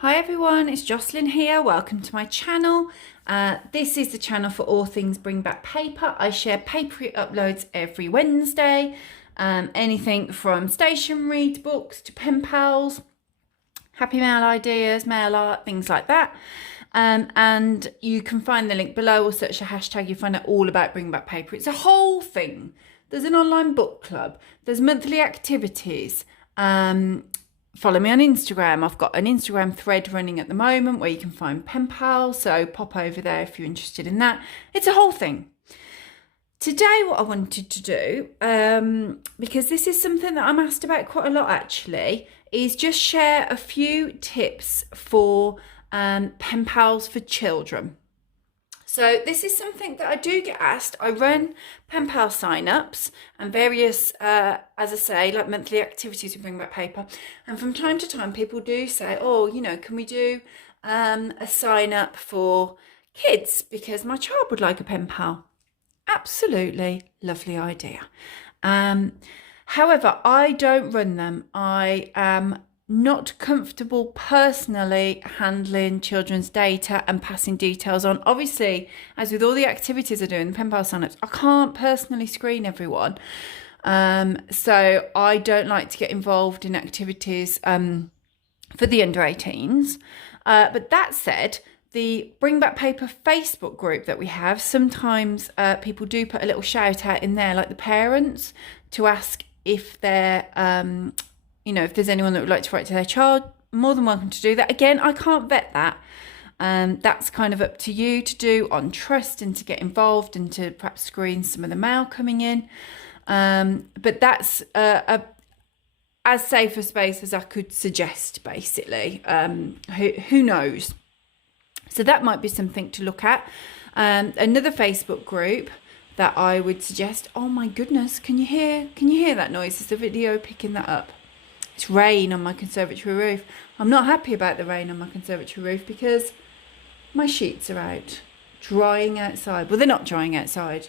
Hi everyone, it's Jocelyn here. Welcome to my channel. This is the channel for all things Bring Back Paper. I share papery uploads every Wednesday. Anything from stationery to books to pen pals, happy mail ideas, mail art, things like that. And you can find the link below or search the hashtag. You find out all about Bring Back Paper. It's a whole thing. There's an online book club. There's monthly activities. Follow me on Instagram. I've got an Instagram thread running at the moment where you can find pen pals. So pop over there if you're interested in that. It's a whole thing. Today, what I wanted to do, because this is something that I'm asked about quite a lot actually, is just share a few tips for pen pals for children. So this is something that I do get asked. I run pen pal sign-ups and various, as I say, like monthly activities to Bring Back Paper. And from time to time, people do say, oh, you know, can we do a sign-up for kids? Because my child would like a pen pal. Absolutely lovely idea. However, I don't run them. I am not comfortable personally handling children's data and passing details on. Obviously, as with all the activities I do in the pen pal sign-ups, I can't personally screen everyone. So I don't like to get involved in activities for the under 18s. But that said, the Bring Back Paper Facebook group that we have, sometimes people do put a little shout out in there, like the parents, to ask if they're if there's anyone that would like to write to their child, more than welcome to do that. Again, I can't vet that. That's kind of up to you to do on trust and to get involved and to perhaps screen some of the mail coming in. But that's as safe a space as I could suggest, basically. Who knows? So that might be something to look at. Another Facebook group that I would suggest. Oh my goodness, can you hear that noise? Is the video picking that up? It's rain on my conservatory roof. I'm not happy about the rain on my conservatory roof because my sheets are out, drying outside. Well, they're not drying outside,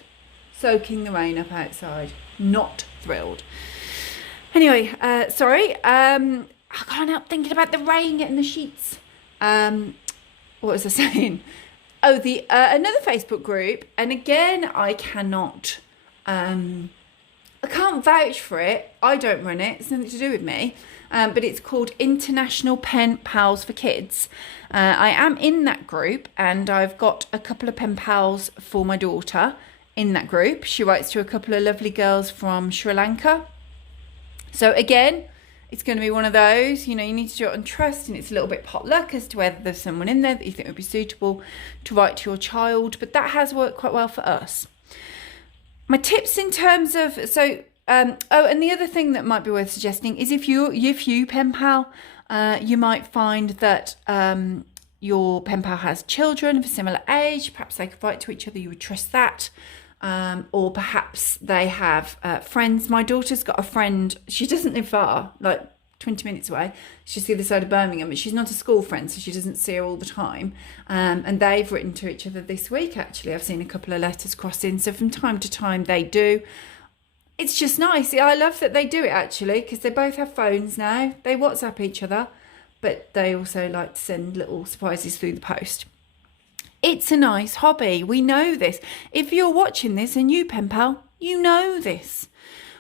soaking the rain up outside. Not thrilled. Anyway, sorry. I can't help thinking about the rain getting the sheets. What was I saying? Oh, the another Facebook group, and again, I can't vouch for it. I don't run it. It's nothing to do with me. But it's called International Pen Pals for Kids. I am in that group and I've got a couple of pen pals for my daughter in that group. She writes to a couple of lovely girls from Sri Lanka. So again, it's going to be one of those, you need to do it on trust, and it's a little bit potluck as to whether there's someone in there that you think would be suitable to write to your child. But that has worked quite well for us. My tips in terms of, and the other thing that might be worth suggesting is if you pen pal, you might find that your pen pal has children of a similar age. Perhaps they could write to each other. You would trust that. Or perhaps they have friends. My daughter's got a friend. She doesn't live far, like 20 minutes away. She's the other side of Birmingham, but she's not a school friend, so she doesn't see her all the time. And they've written to each other this week, actually. I've seen a couple of letters cross in. So from time to time they do. It's just nice. I love that they do it, actually, because they both have phones now. They WhatsApp each other, but they also like to send little surprises through the post. It's a nice hobby. We know this. If you're watching this and you pen pal, you know this.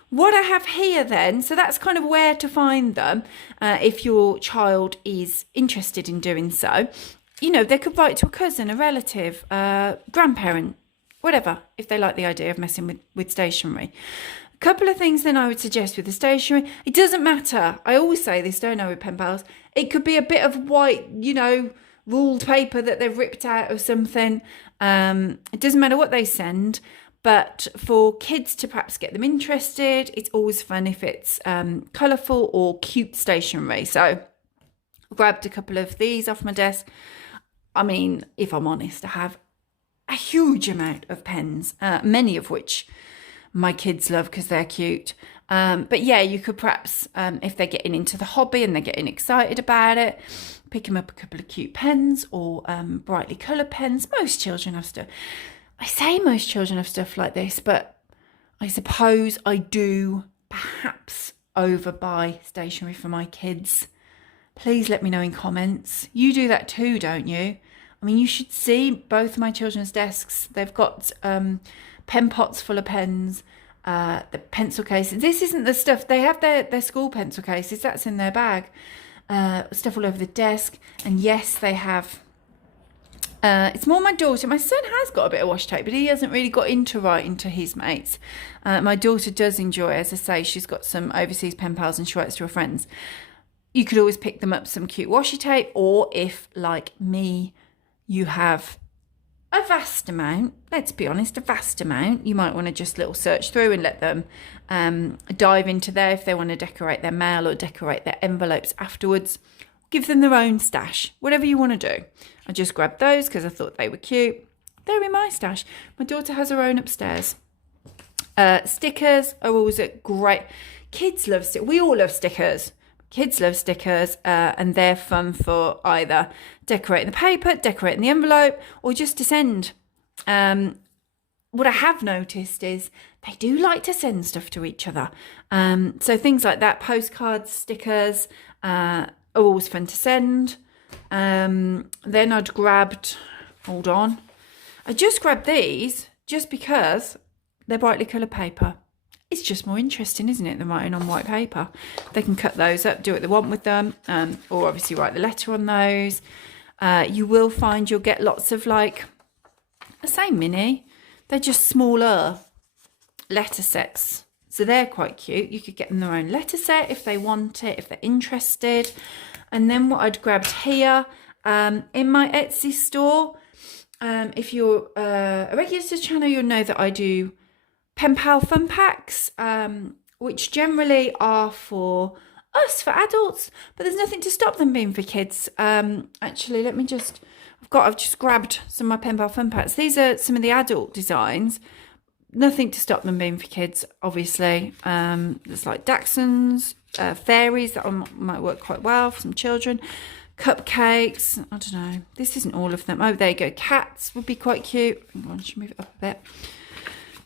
What I have here then, so that's kind of where to find them if your child is interested in doing so. They could write to a cousin, a relative, grandparent, whatever, if they like the idea of messing with stationery. A couple of things then I would suggest with the stationery. It doesn't matter. I always say this, don't I, with pen pals. It could be a bit of white, ruled paper that they've ripped out or something. It doesn't matter what they send. But for kids to perhaps get them interested, it's always fun if it's colourful or cute stationery. So I grabbed a couple of these off my desk. I mean, if I'm honest, I have a huge amount of pens, many of which my kids love because they're cute. But yeah, you could perhaps, if they're getting into the hobby and they're getting excited about it, pick them up a couple of cute pens or brightly coloured pens. Most children have stuff. I say most children have stuff like this, but I suppose I do perhaps overbuy stationery for my kids. please let me know in comments. You do that too, don't you? I mean, you should see both my children's desks. They've got pen pots full of pens, the pencil cases. This isn't the stuff. They have their school pencil cases. That's in their bag. Stuff all over the desk. And yes, they have... it's more my daughter. My son has got a bit of washi tape, but he hasn't really got into writing to his mates. My daughter does enjoy, as I say, she's got some overseas pen pals and she writes to her friends. You could always pick them up some cute washi tape, or if, like me, you have a vast amount, let's be honest, a vast amount, you might want to just little search through and let them dive into there if they want to decorate their mail or decorate their envelopes afterwards. Give them their own stash, whatever you want to do. I just grabbed those because I thought they were cute. They're in my stash. My daughter has her own upstairs. Stickers are always a great... Kids love stickers. We all love stickers. Kids love stickers, and they're fun for either decorating the paper, decorating the envelope, or just to send. What I have noticed is they do like to send stuff to each other. So things like that, postcards, stickers, are always fun to send. Then I'd grabbed, hold on, I just grabbed these just because they're brightly coloured paper. It's just more interesting, isn't it, than writing on white paper. They can cut those up, do what they want with them, or obviously write the letter on those. You will find you'll get lots of, like, I say mini, they're just smaller letter sets. So they're quite cute. You could get them their own letter set if they want it, if they're interested. And then what I'd grabbed here, in my Etsy store, if you're a regular to the channel, you'll know that I do pen pal fun packs, which generally are for us, for adults, but there's nothing to stop them being for kids. Actually, let me just, I've just grabbed some of my pen pal fun packs. These are some of the adult designs. Nothing to stop them being for kids, obviously. There's like Dachshunds, fairies that might work quite well for some children. Cupcakes, I don't know. This isn't all of them. Oh, there you go. Cats would be quite cute. Hang on, should move it up a bit.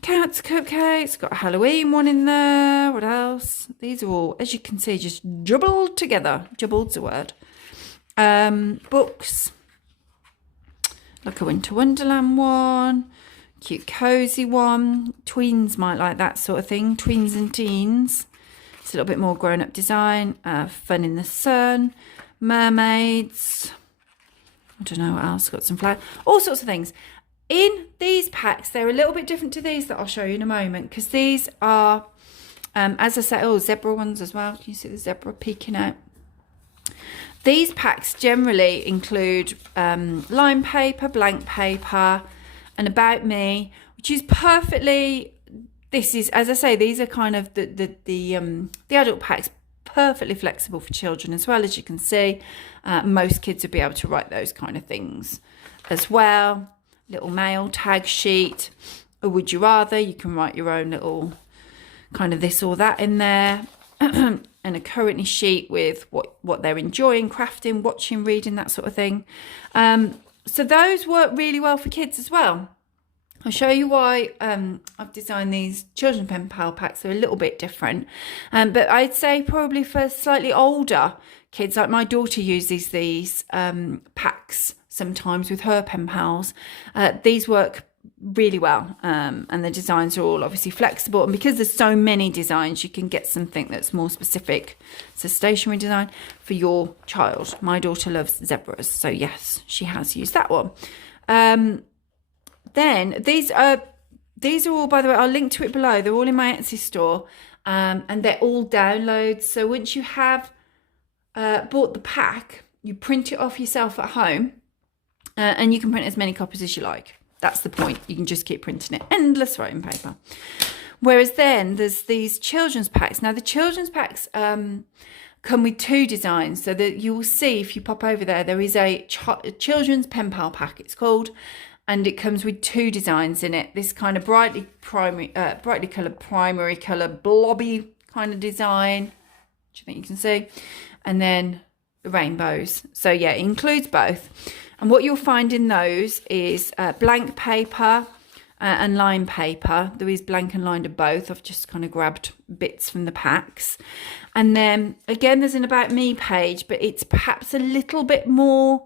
Cats, cupcakes, got a Halloween one in there. What else? These are all, as you can see, just jumbled together. Jubbled's a word. Books. Like a Winter Wonderland one. Cute cozy one. Tweens might like that sort of thing. Tweens and teens. It's a little bit more grown-up design. Fun in the sun. Mermaids. I don't know what else. Got some flowers. All sorts of things. In these packs, they're a little bit different to these that I'll show you in a moment, because these are, as I say, zebra ones as well. Can you see the zebra peeking out? These packs generally include line paper, blank paper, and About Me, which is perfectly, this is, as I say, these are kind of the adult packs, perfectly flexible for children as well. As you can see, most kids would be able to write those kind of things as well. Little mail tag sheet, or would you rather, you can write your own little kind of this or that in there. And a currently sheet with what they're enjoying, crafting, watching, reading, that sort of thing. So those work really well for kids as well. I'll show you why I've designed these children's pen pal packs. They're a little bit different, but I'd say probably for slightly older kids, like my daughter uses these packs sometimes with her pen pals. These work really well, and the designs are all obviously flexible, and because there's so many designs, you can get something that's more specific. It's a stationery design for your child. My daughter loves zebras, so yes, she has used that one. Then these are all, by the way, I'll link to it below. They're all in my Etsy store, and they're all downloads. So once you have bought the pack, you print it off yourself at home, and you can print as many copies as you like. That's the point. You can just keep printing it. Endless writing paper. Whereas then there's these children's packs. Now the children's packs come with two designs. So that you will see if you pop over there, there is a children's pen pal pack, it's called. And it comes with two designs in it. This kind of brightly coloured primary colour blobby kind of design, which I think you can see. And then the rainbows. So yeah, it includes both. And what you'll find in those is blank paper, and line paper. There is blank and lined of both. I've just kind of grabbed bits from the packs. And then again, there's an About Me page, but it's perhaps a little bit more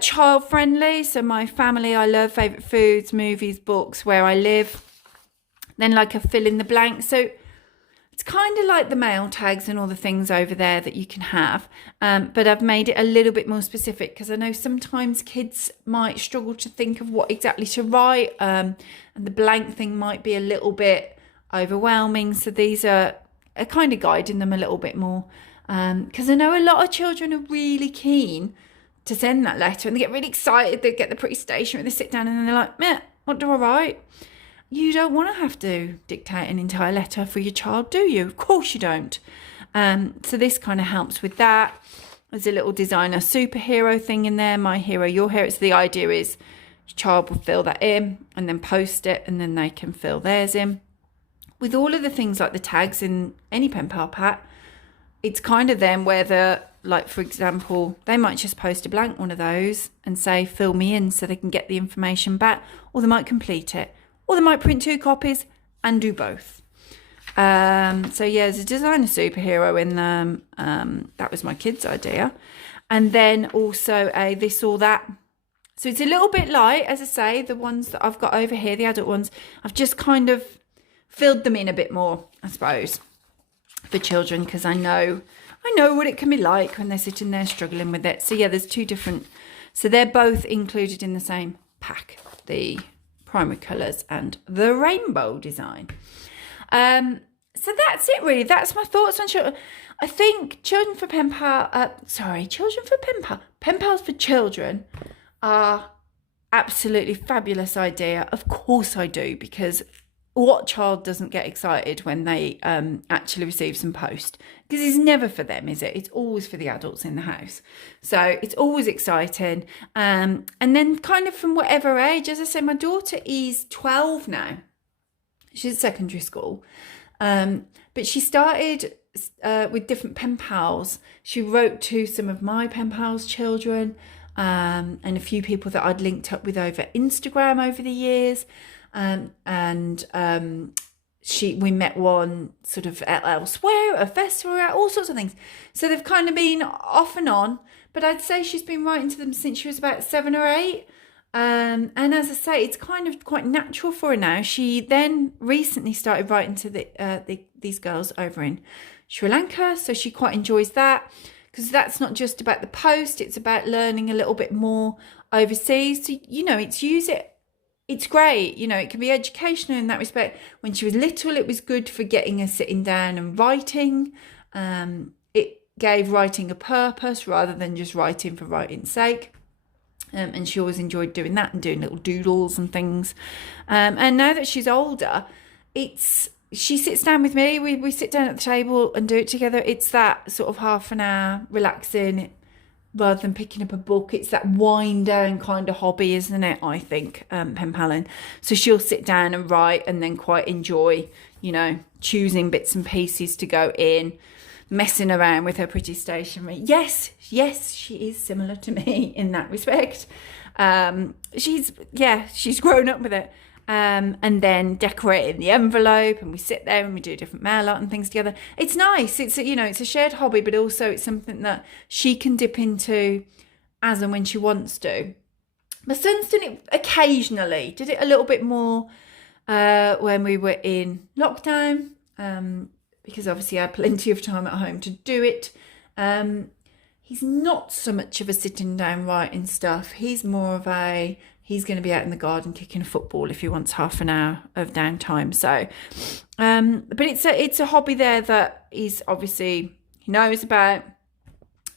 child friendly. So my family, I love, favourite foods, movies, books, where I live. Then like a fill in the blank. So it's kind of like the mail tags and all the things over there that you can have. But I've made it a little bit more specific because I know sometimes kids might struggle to think of what exactly to write. And the blank thing might be a little bit overwhelming. So these are kind of guiding them a little bit more. Because I know a lot of children are really keen to send that letter and they get really excited. They get the pretty stationery, they sit down and then they're like, meh, what do I write? You don't want to have to dictate an entire letter for your child, do you? Of course you don't. So this kind of helps with that. There's a little designer superhero thing in there, my hero, your hero. So the idea is your child will fill that in and then post it and then they can fill theirs in. With all of the things like the tags in any pen pal pack, it's kind of them where the, like for example, they might just post a blank one of those and say, fill me in so they can get the information back, or they might complete it. Or they might print 2 copies and do both. So yeah, there's a designer superhero in them. That was my kids' idea. And then also a this or that. So it's a little bit light, as I say, the ones that I've got over here, the adult ones, I've just kind of filled them in a bit more, I suppose, for children, because I know what it can be like when they're sitting there struggling with it. So yeah, there's 2 different. So they're both included in the same pack. The primary colours and the rainbow design. So that's it really. That's my thoughts on children. I think Pen Pals for Children are absolutely fabulous idea. Of course I do, because what child doesn't get excited when they actually receive some post? Because it's never for them, is it? It's always for the adults in the house. So it's always exciting. And then kind of from whatever age, as I say, my daughter is 12 now. She's at secondary school. But she started with different pen pals. She wrote to some of my pen pals' children and a few people that I'd linked up with over Instagram over the years. We met one sort of elsewhere, a festival, all sorts of things. So they've kind of been off and on, but I'd say she's been writing to them since she was about 7 or 8. And as I say, it's kind of quite natural for her now. She then recently started writing to these girls over in Sri Lanka, so she quite enjoys that, because that's not just about the post, it's about learning a little bit more overseas. So, it's great, it can be educational in that respect. When she was little, it was good for getting her sitting down and writing. It gave writing a purpose rather than just writing for writing's sake. And she always enjoyed doing that and doing little doodles and things. And now that she's older, she sits down with me. We sit down at the table and do it together. It's that sort of half an hour relaxing, rather than picking up a book. It's that wind down kind of hobby, isn't it? I think, pen paling. So she'll sit down and write and then quite enjoy, choosing bits and pieces to go in, messing around with her pretty stationery. Yes, she is similar to me in that respect. She's grown up with it. And then decorating the envelope, and we sit there and we do different mail art and things together. It's nice. It's a shared hobby, but also it's something that she can dip into as and when she wants to. My son's done it occasionally. Did it a little bit more when we were in lockdown, because obviously I had plenty of time at home to do it. He's not so much of a sitting down writing stuff. He's more of he's going to be out in the garden kicking a football if he wants half an hour of downtime. So, but it's a hobby there that he knows about.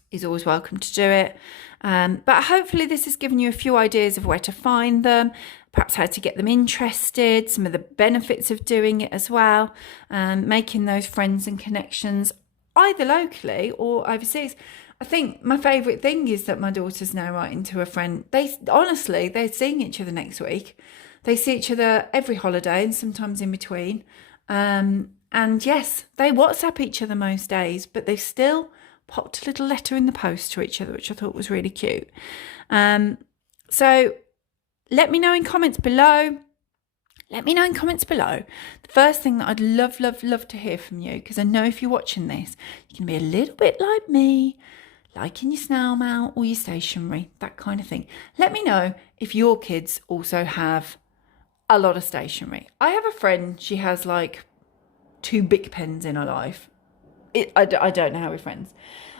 He's always welcome to do it. But hopefully this has given you a few ideas of where to find them, perhaps how to get them interested, some of the benefits of doing it as well, making those friends and connections either locally or overseas. I think my favourite thing is that my daughter's now writing to a friend. They're seeing each other next week. They see each other every holiday and sometimes in between. And yes, they WhatsApp each other most days, but they've still popped a little letter in the post to each other, which I thought was really cute. So let me know in comments below Let me know in comments below. The first thing that I'd love to hear from you, because I know if you're watching this, you can be a little bit like me, liking your snail mail or your stationery, that kind of thing. Let me know if your kids also have a lot of stationery. I have a friend, she has like 2 big pens in her life. I don't know how we're friends.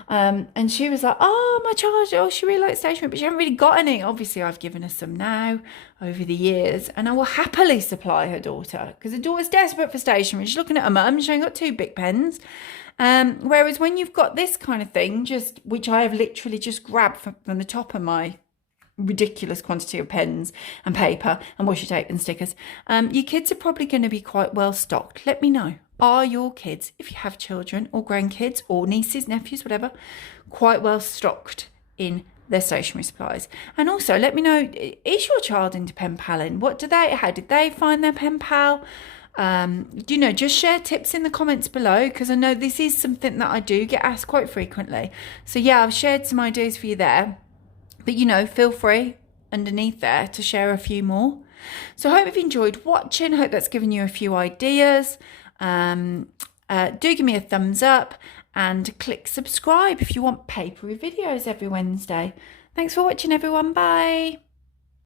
And she was like, oh, my child, she really likes stationery, but she hasn't really got any. Obviously, I've given her some now over the years, and I will happily supply her daughter, because her daughter's desperate for stationery. She's looking at her mum, she ain't got 2 big pens. Whereas when you've got this kind of thing, which I have literally just grabbed from the top of my ridiculous quantity of pens and paper and washi tape and stickers, your kids are probably going to be quite well stocked. Let me know. Are your kids, if you have children or grandkids or nieces, nephews, whatever, quite well stocked in their stationery supplies? And also let me know, is your child into pen paling? How did they find their pen pal? Just share tips in the comments below, because I know this is something that I do get asked quite frequently. So yeah, I've shared some ideas for you there, but feel free underneath there to share a few more. So I hope you've enjoyed watching. I hope that's given you a few ideas. Do give me a thumbs up and click subscribe if you want papery videos every Wednesday. Thanks for watching, everyone. Bye.